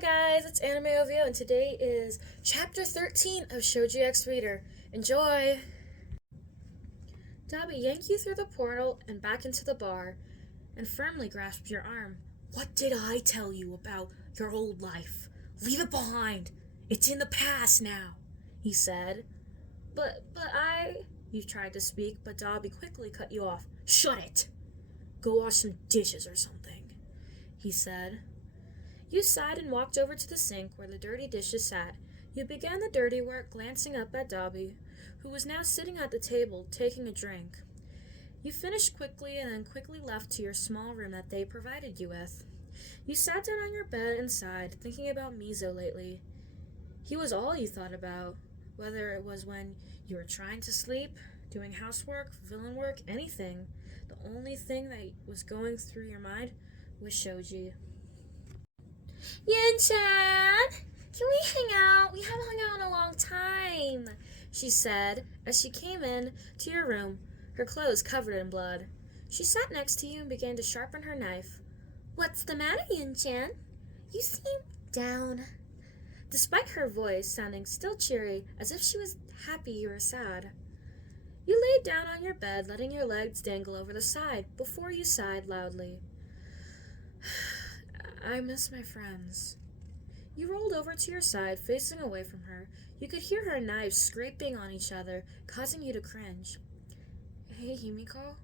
Hi guys, it's Anime OVO and today is Chapter 13 of Shoji X Reader. Enjoy! Dobby yanked you through the portal and back into the bar and firmly grasped your arm. What did I tell you about your old life? Leave it behind! It's in the past now, he said. But you tried to speak, but Dobby quickly cut you off. Shut it! Go wash some dishes or something, he said. You sighed and walked over to the sink where the dirty dishes sat. You began the dirty work, glancing up at Dobby, who was now sitting at the table, taking a drink. You finished quickly and then quickly left to your small room that they provided you with. You sat down on your bed and sighed, thinking about Mizo lately. He was all you thought about, whether it was when you were trying to sleep, doing housework, villain work, anything. The only thing that was going through your mind was Shoji. Yin-chan, can we hang out? We haven't hung out in a long time, she said as she came in to your room, her clothes covered in blood. She sat next to you and began to sharpen her knife. What's the matter, Yin-chan? You seem down. Despite her voice sounding still cheery, as if she was happy you were sad. You laid down on your bed, letting your legs dangle over the side, before you sighed loudly. I miss my friends. You rolled over to your side, facing away from her. You could hear her knives scraping on each other, causing you to cringe. Hey, Himiko?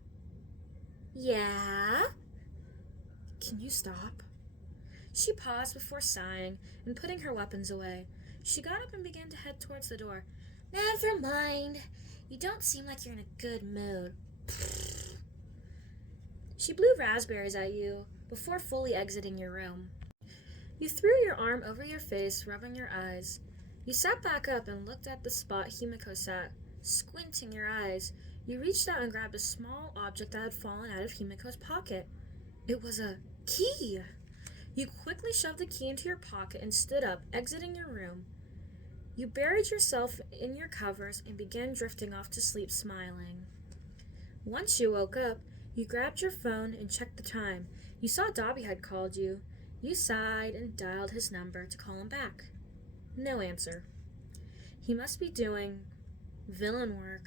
Yeah? Can you stop? She paused before sighing and putting her weapons away. She got up and began to head towards the door. Never mind. You don't seem like you're in a good mood. She blew raspberries at you before fully exiting your room. You threw your arm over your face, rubbing your eyes. You sat back up and looked at the spot Himiko sat, squinting your eyes. You reached out and grabbed a small object that had fallen out of Himiko's pocket. It was a key. You quickly shoved the key into your pocket and stood up, exiting your room. You buried yourself in your covers and began drifting off to sleep, smiling. Once you woke up, you grabbed your phone and checked the time. You saw Dobby had called you. You sighed and dialed his number to call him back. No answer. He must be doing villain work.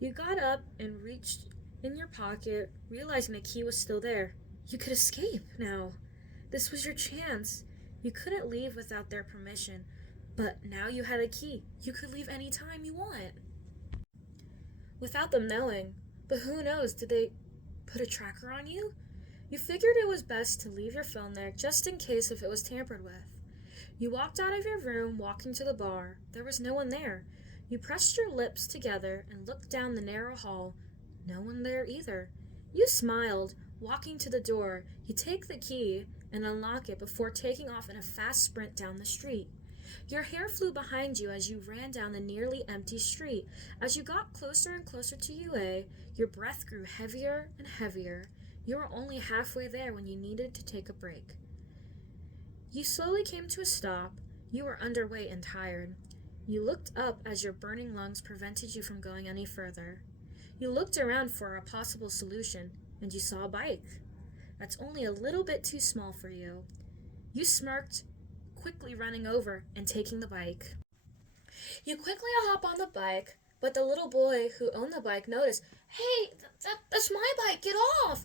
You got up and reached in your pocket, realizing the key was still there. You could escape now. This was your chance. You couldn't leave without their permission, but now you had a key. You could leave any time you want. Without them knowing. But who knows, did they put a tracker on you? You figured it was best to leave your phone there just in case if it was tampered with. You walked out of your room, walking to the bar. There was no one there. You pressed your lips together and looked down the narrow hall. No one there either. You smiled, walking to the door. You take the key and unlock it before taking off in a fast sprint down the street. Your hair flew behind you as you ran down the nearly empty street. As you got closer and closer to UA, your breath grew heavier and heavier. You were only halfway there when you needed to take a break. You slowly came to a stop. You were underweight and tired. You looked up as your burning lungs prevented you from going any further. You looked around for a possible solution, and you saw a bike. That's only a little bit too small for you. You smirked, quickly running over and taking the bike. You quickly hop on the bike, but the little boy who owned the bike noticed. Hey, that's my bike, get off!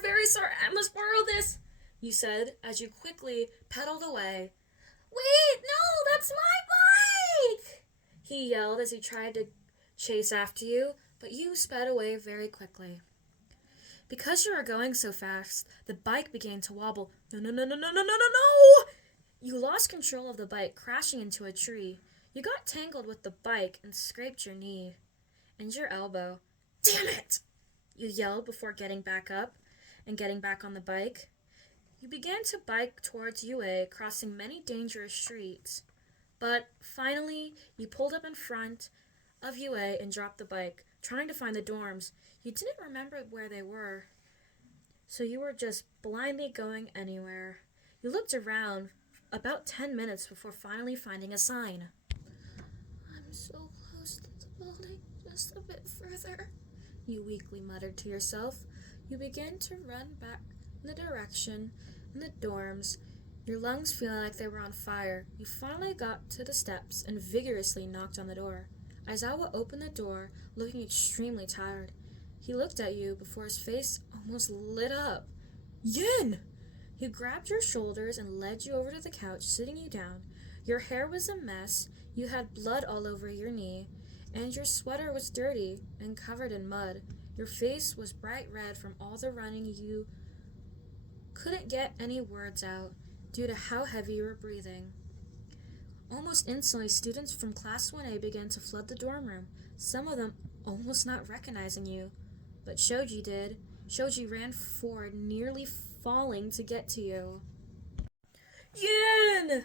Very sorry, I must borrow this, you said as you quickly pedaled away. Wait, no, that's my bike! He yelled as he tried to chase after you, but you sped away very quickly. Because you were going so fast, the bike began to wobble. No! You lost control of the bike, crashing into a tree. You got tangled with the bike and scraped your knee and your elbow. Damn it! You yelled before getting back up and getting back on the bike. You began to bike towards UA, crossing many dangerous streets. But finally, you pulled up in front of UA and dropped the bike, trying to find the dorms. You didn't remember where they were, so you were just blindly going anywhere. You looked around about 10 minutes before finally finding a sign. I'm so close to the building, just a bit further, you weakly muttered to yourself. You began to run back in the direction in the dorms. Your lungs feeling like they were on fire, you finally got to the steps and vigorously knocked on the door. Aizawa opened the door, looking extremely tired. He looked at you before his face almost lit up. Yin! He grabbed your shoulders and led you over to the couch, sitting you down. Your hair was a mess, you had blood all over your knee, and your sweater was dirty and covered in mud. Your face was bright red from all the running. You couldn't get any words out due to how heavy you were breathing. Almost instantly, students from Class 1A began to flood the dorm room, some of them almost not recognizing you. But Shoji did. Shoji ran forward, nearly falling to get to you. Yin!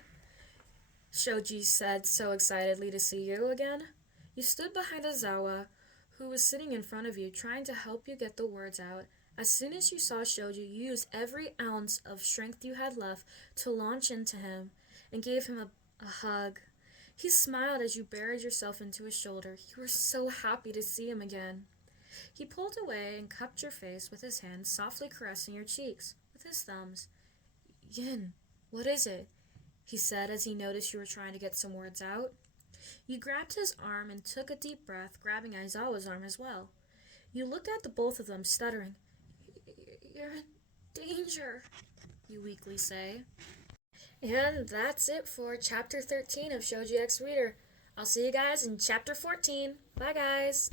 Shoji said so excitedly to see you again. You stood behind Aizawa, who was sitting in front of you, trying to help you get the words out. As soon as you saw Shoji, you used every ounce of strength you had left to launch into him and gave him a hug. He smiled as you buried yourself into his shoulder. You were so happy to see him again. He pulled away and cupped your face with his hand, softly caressing your cheeks with his thumbs. Yin, what is it? He said as he noticed you were trying to get some words out. You grabbed his arm and took a deep breath, grabbing Aizawa's arm as well. You looked at the both of them, stuttering. You're in danger, you weakly say. And that's it for Chapter 13 of Shoji X Reader. I'll see you guys in Chapter 14. Bye, guys.